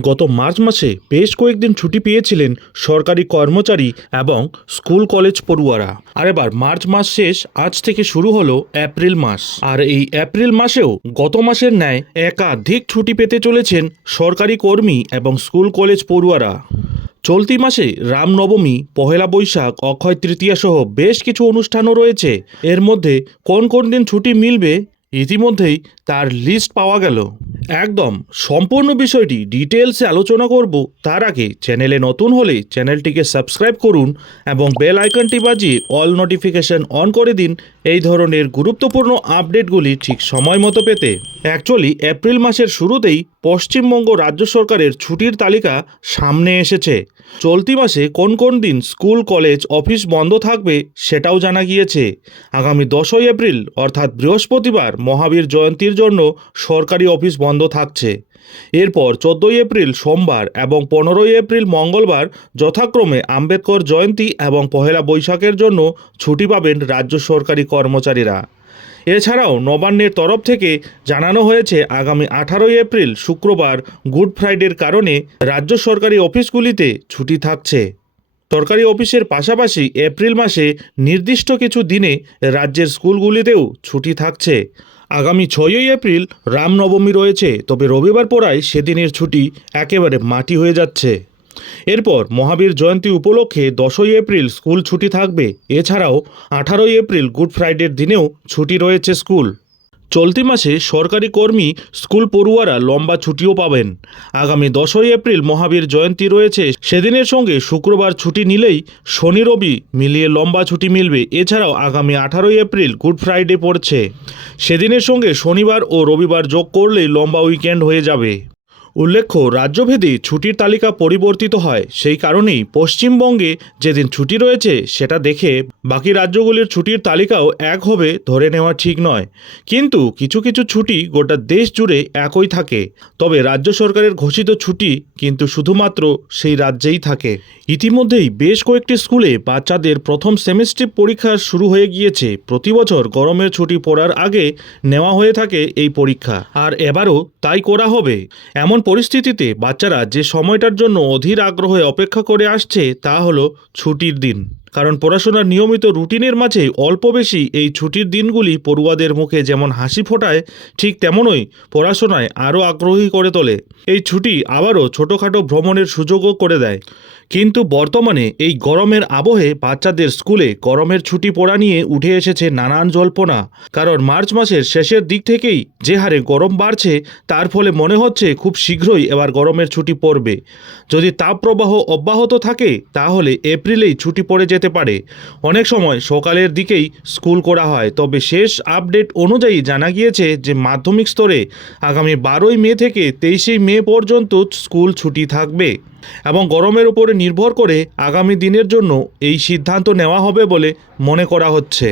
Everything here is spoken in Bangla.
গত মার্চ মাসে বেশ কয়েকদিন ছুটি পেয়েছিলেন সরকারি কর্মচারী এবং স্কুল কলেজ পড়ুয়ারা। আর এবার মার্চ মাস শেষ, আজ থেকে শুরু হলো এপ্রিল মাস। আর এই এপ্রিল মাসেও গত মাসের ন্যায় একাধিক ছুটি পেতে চলেছেন সরকারি কর্মী এবং স্কুল কলেজ পড়ুয়ারা। চলতি মাসে রামনবমী, পহেলা বৈশাখ, অক্ষয় তৃতীয়া সহ বেশ কিছু অনুষ্ঠানও রয়েছে। এর মধ্যে কোন কোন দিন ছুটি মিলবে ইতিমধ্যেই তার লিস্ট পাওয়া গেল। একদম, সম্পূর্ণ বিষয়টি ডিটেলসে আলোচনা করব। তার আগে চ্যানেলে নতুন হলে চ্যানেলটিকে সাবস্ক্রাইব করুন এবং বেল আইকনটি বাজিয়ে অল নোটিফিকেশন অন করে দিন। এই ধরনের গুরুত্বপূর্ণ আপডেটগুলি ঠিক সময় মতো পেতে অ্যাকচুয়ালি এপ্রিল মাসের শুরুতেই পশ্চিমবঙ্গ রাজ্য সরকারের ছুটির তালিকা সামনে এসেছে। চলতি মাসে কোন কোন দিন স্কুল, কলেজ, অফিস বন্ধ থাকবে সেটাও জানা গিয়েছে। আগামী দশই এপ্রিল, অর্থাৎ বৃহস্পতিবার, মহাবীর জয়ন্তীর জন্য সরকারি অফিস বন্ধ থাকছে। এরপর চোদ্দোই এপ্রিল সোমবার এবং পনেরোই এপ্রিল মঙ্গলবার যথাক্রমে আম্বেদকর জয়ন্তী এবং পহেলা বৈশাখের জন্য ছুটি পাবেন রাজ্য সরকারি কর্মচারীরা। এছাড়াও নবান্নের তরফ থেকে জানানো হয়েছে, আগামী আঠারোই এপ্রিল শুক্রবার গুড ফ্রাইডের কারণে রাজ্য সরকারি অফিসগুলিতে ছুটি থাকছে। সরকারি অফিসের পাশাপাশি এপ্রিল মাসে নির্দিষ্ট কিছু দিনে রাজ্যের স্কুলগুলিতেও ছুটি থাকছে। আগামী ছয়ই এপ্রিল রামনবমী রয়েছে, তবে রবিবার পড়ায় সেদিনের ছুটি একেবারে মাটি হয়ে যাচ্ছে। এরপর মহাবীর জয়ন্তী উপলক্ষে দশই এপ্রিল স্কুল ছুটি থাকবে। এছাড়াও আঠারোই এপ্রিল গুড ফ্রাইডের দিনেও ছুটি রয়েছে স্কুল। চলতি মাসে সরকারি কর্মী, স্কুল পড়ুয়ারা লম্বা ছুটিও পাবেন। আগামী দশই এপ্রিল মহাবীর জয়ন্তী রয়েছে। সেদিনের সঙ্গে শুক্রবার ছুটি নিলেই শনি রবি মিলিয়ে লম্বা ছুটি মিলবে। এছাড়াও আগামী আঠারোই এপ্রিল গুড ফ্রাইডে পড়ছে। সেদিনের সঙ্গে শনিবার ও রবিবার যোগ করলেই লম্বা উইকেন্ড হয়ে যাবে। উল্লেখ্য, রাজ্যভেদে ছুটির তালিকা পরিবর্তিত হয়। সেই কারণেই পশ্চিমবঙ্গে যেদিন ছুটি রয়েছে, সেটা দেখে বাকি রাজ্যগুলির ছুটির তালিকাও এক হবে ধরে নেওয়া ঠিক নয়। কিন্তু কিছু কিছু ছুটি গোটা দেশ জুড়ে একই থাকে। তবে রাজ্য সরকারের ঘোষিত ছুটি কিন্তু শুধুমাত্র সেই রাজ্যেই থাকে। ইতিমধ্যেই বেশ কয়েকটি স্কুলে বাচ্চাদের প্রথম সেমিস্টার পরীক্ষা শুরু হয়ে গিয়েছে। প্রতি বছর গরমের ছুটি পড়ার আগে নেওয়া হয়ে থাকে এই পরীক্ষা। আর এবারও তাই করা হবে। এমন পরিস্থিতিতে বাচ্চারা যে সময়টার জন্য অধীর আগ্রহে অপেক্ষা করে আসছে তা হলো ছুটির দিন। কারণ পড়াশোনার নিয়মিত রুটিনের মাঝে অল্প বেশি এই ছুটির দিনগুলি পড়ুয়াদের মুখে যেমন হাসি ফোটায়, ঠিক তেমনই পড়াশোনায় আরও আগ্রহী করে তোলে। এই ছুটি আবারও ছোটোখাটো ভ্রমণের সুযোগও করে দেয়। কিন্তু বর্তমানে এই গরমের আবহে বাচ্চাদের স্কুলে গরমের ছুটি পড়া নিয়ে উঠে এসেছে নানান জল্পনা। কারণ মার্চ মাসের শেষের দিক থেকেই যে হারে গরম বাড়ছে, তার ফলে মনে হচ্ছে খুব শীঘ্রই এবার গরমের ছুটি পড়বে। যদি তাপপ্রবাহ অব্যাহত থাকে, তাহলে এপ্রিলেই ছুটি পড়ে যেতে পারে। অনেক সময় সকালের দিকেই স্কুল করা হয়, তবে শেষ আপডেট অনুযায়ী জানা গিয়েছে যে মাধ্যমিক স্তরে আগামী বারোই মে থেকে তেইশে মে পর্যন্ত স্কুল ছুটি থাকবে এবং গরমের উপরে নির্ভর করে আগামী দিনের জন্য এই সিদ্ধান্ত নেওয়া হবে বলে মনে করা হচ্ছে।